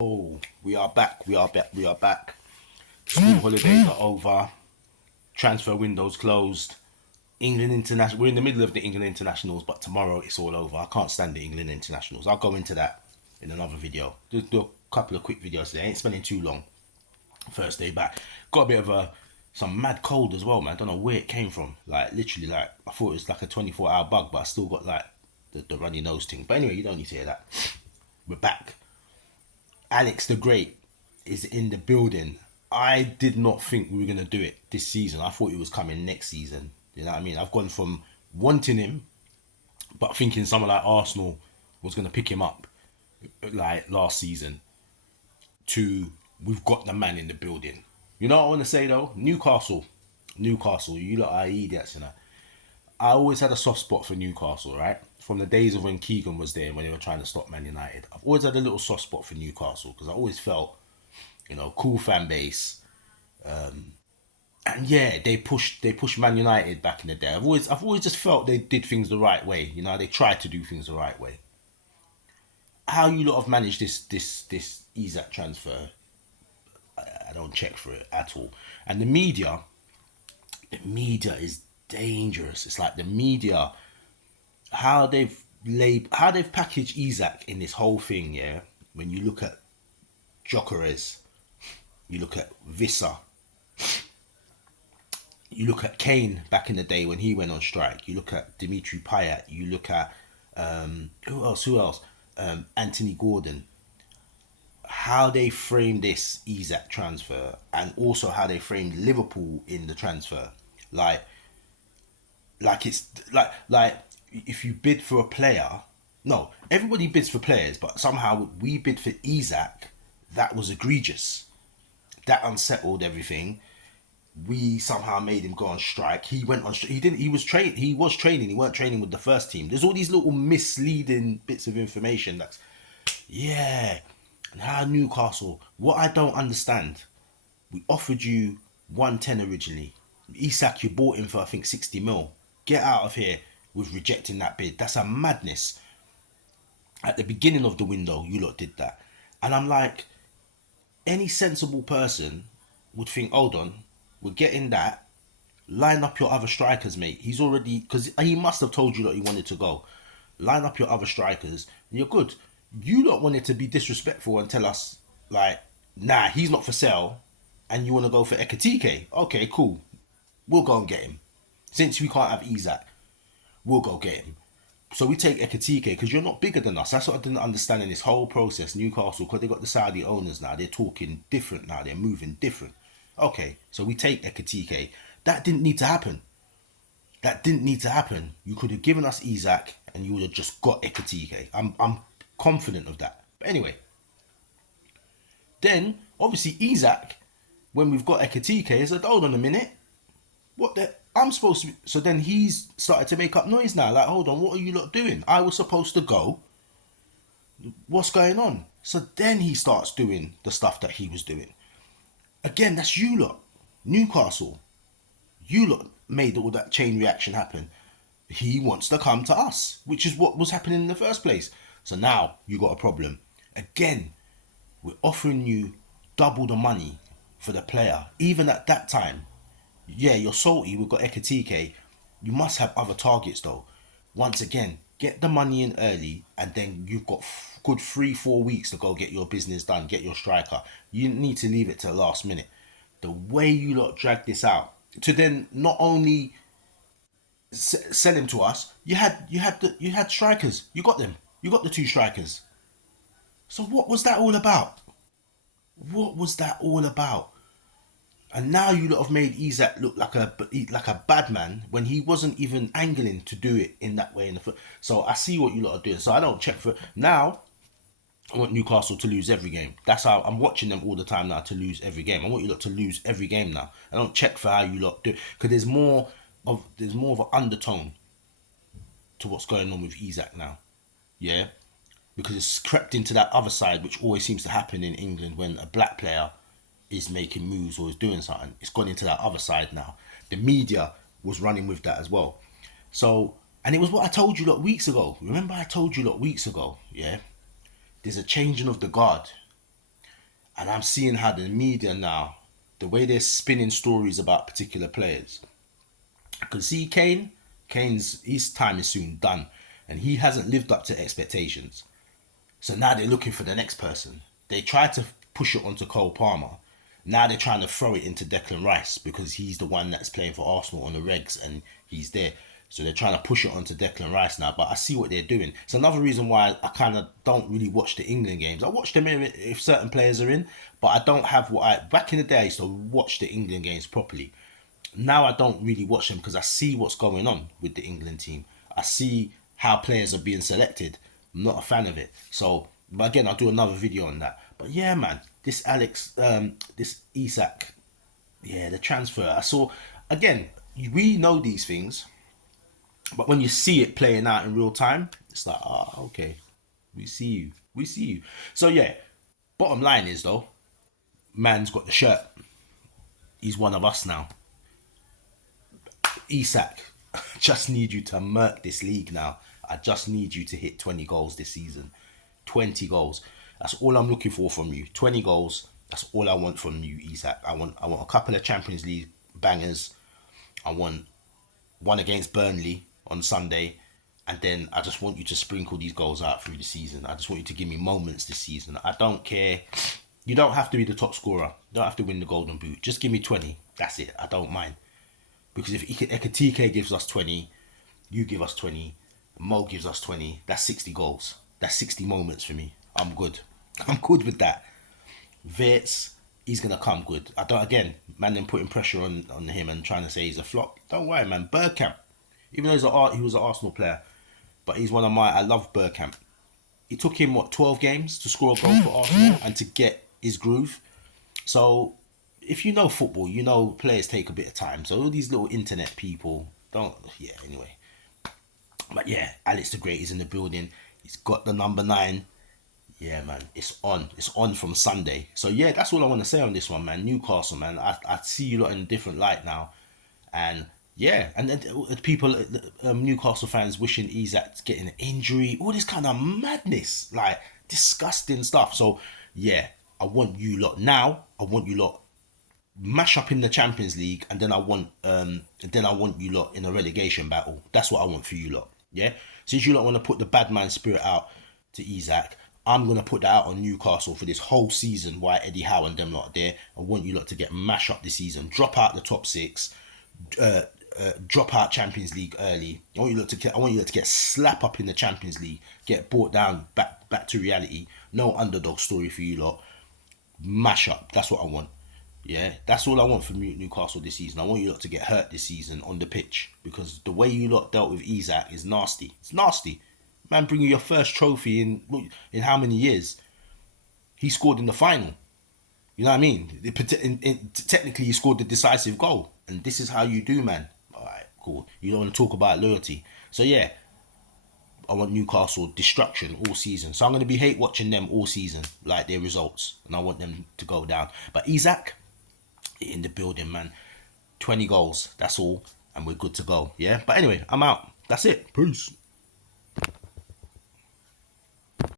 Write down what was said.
Oh, we are back. We are back. We are back. School holidays are over. Transfer windows closed. England international. We're in the middle of the England internationals, but tomorrow it's all over. I can't stand the England internationals. I'll go into that in another video. Just do a couple of quick videos today. Ain't spending too long. First day back. Got a bit of some mad cold as well, man. I don't know where it came from. Like literally, like I thought it was like a 24-hour bug, but I still got like the runny nose thing. But anyway, you don't need to hear that. We're back. Alex the Great is in the building. I did not think we were going to do it this season. I thought it was coming next season. You know what I mean? I've gone from wanting him, but thinking someone like Arsenal was going to pick him up like last season, to we've got the man in the building. You know what I want to say though? Newcastle, you lot are idiots, you know. I always had a soft spot for Newcastle, right? From the days of when Keegan was there, when they were trying to stop Man United. I've always had a little soft spot for Newcastle because I always felt, cool fan base. And yeah, they pushed Man United back in the day. I've always just felt they did things the right way. You know, they tried to do things the right way. How you lot have managed this Isak transfer, I don't check for it at all. And the media is dangerous. It's like the media, how they've packaged Isak in this whole thing. Yeah, when you look at Jokeres, you look at Vissa, you look at Kane back in the day when he went on strike. You look at Dimitri Payet. You look at who else? Who else? Anthony Gordon. How they framed this Isak transfer, and also how they framed Liverpool in the transfer, like it's like if you bid for a player, no, everybody bids for players, but somehow we bid for Isak. That was egregious. That unsettled everything. We somehow made him go on strike. He went on. He didn't. He was trained. He was training. He weren't training with the first team. There's all these little misleading bits of information. That's yeah. And how Newcastle? What I don't understand. We offered you 110 originally. Isak, you bought him for I think 60 mil. Get out of here with rejecting that bid. That's a madness. At the beginning of the window, you lot did that, and I'm like, any sensible person would think, hold on, we're getting that. Line up your other strikers, mate. He's already, because he must have told you that he wanted to go. Line up your other strikers, and you're good. You don't want it to be disrespectful and tell us like, nah, he's not for sale, and you want to go for Ekatike. Okay, cool. We'll go and get him. Since we can't have Isak, we'll go get him. So we take Ekatike because you're not bigger than us. That's what I didn't understand in this whole process. Newcastle, because they got the Saudi owners now, they're talking different now. They're moving different. Okay, so we take Ekatike. That didn't need to happen. That didn't need to happen. You could have given us Isak and you would have just got Ekatike. I'm confident of that. But anyway, then obviously Isak, when we've got Ekatike, is like, hold on a minute. What the? I'm supposed to be. So then he's started to make up noise now. Like, hold on, what are you lot doing? I was supposed to go. What's going on? So then he starts doing the stuff that he was doing. Again, that's you lot. Newcastle. You lot made all that chain reaction happen. He wants to come to us, which is what was happening in the first place. So now you got a problem. Again, we're offering you double the money for the player. Even at that time, yeah, you're salty. We've got Ekatike. You must have other targets though. Once again, get the money in early, and then you've got good 3-4 weeks to go get your business done. Get your striker. You need to leave it to the last minute. The way you lot drag this out to then not only sell him to us, you had strikers. You got them. You got the two strikers. So what was that all about? What was that all about? And now you lot have made Isak look like a bad man when he wasn't even angling to do it in that way in the foot. So I see what you lot are doing. So I don't check for now. I want Newcastle to lose every game. That's how I'm watching them all the time now, to lose every game. I want you lot to lose every game now. I don't check for how you lot do, because there's more of an undertone to what's going on with Isak now. Yeah, because it's crept into that other side, which always seems to happen in England when a black player is making moves or is doing something. It's gone into that other side now. The media was running with that as well. So, and it was what I told you lot weeks ago. Remember I told you lot weeks ago, yeah? There's a changing of the guard. And I'm seeing how the media now, the way they're spinning stories about particular players. I can see Kane. Kane's his time is soon done, and he hasn't lived up to expectations. So now they're looking for the next person. They tried to push it onto Cole Palmer. Now they're trying to throw it into Declan Rice because he's the one that's playing for Arsenal on the regs and he's there. So they're trying to push it onto Declan Rice now. But I see what they're doing. It's another reason why I kind of don't really watch the England games. I watch them if certain players are in, but I don't have what I... Back in the day, I used to watch the England games properly. Now I don't really watch them because I see what's going on with the England team. I see how players are being selected. I'm not a fan of it. So, but again, I'll do another video on that. But yeah, man, this this Isak, yeah, the transfer. I saw, again, we know these things, but when you see it playing out in real time, it's like, okay, we see you. So yeah, bottom line is though, man's got the shirt. He's one of us now. Isak, I just need you to murk this league now. I just need you to hit 20 goals this season. 20 goals. That's all I'm looking for from you. 20 goals. That's all I want from you, Isak. I want a couple of Champions League bangers. I want one against Burnley on Sunday. And then I just want you to sprinkle these goals out through the season. I just want you to give me moments this season. I don't care. You don't have to be the top scorer. You don't have to win the Golden Boot. Just give me 20. That's it. I don't mind. Because if Ekatike gives us 20, you give us 20, Mo gives us 20, that's 60 goals. That's 60 moments for me. I'm good. I'm good with that. Wirtz, he's going to come good. I don't, again, man, then putting pressure on him and trying to say he's a flop. Don't worry, man. Bergkamp, even though he was an Arsenal player, but he's one of my, I love Bergkamp. It took him, 12 games to score a goal for Arsenal and to get his groove. So, if you know football, you know players take a bit of time. So all these little internet people don't. Yeah. Anyway, but yeah, Alex the Great is in the building. He's got the number 9. Yeah, man, it's on. It's on from Sunday. So yeah, that's all I want to say on this one, man. Newcastle, man. I see you lot in a different light now, and yeah, and then people, Newcastle fans wishing Isak getting an injury, all this kind of madness, like disgusting stuff. So yeah, I want you lot now. I want you lot mash up in the Champions League, and then I want you lot in a relegation battle. That's what I want for you lot. Yeah. Since you lot want to put the bad man spirit out to Isak, I'm gonna put that out on Newcastle for this whole season. Why Eddie Howe and them lot are there. I want you lot to get mash up this season. Drop out the top 6. Drop out Champions League early. I want you lot to get slap up in the Champions League. Get brought down back to reality. No underdog story for you lot. Mash up. That's what I want. Yeah, that's all I want from Newcastle this season. I want you lot to get hurt this season on the pitch because the way you lot dealt with Isak is nasty. It's nasty. Man, bring you your first trophy in how many years? He scored in the final. You know what I mean? Technically, he scored the decisive goal. And this is how you do, man. All right, cool. You don't want to talk about loyalty. So, yeah, I want Newcastle destruction all season. So I'm going to be hate watching them all season, like their results. And I want them to go down. But Isak, in the building, man. 20 goals. That's all. And we're good to go. Yeah? But anyway, I'm out. That's it. Peace.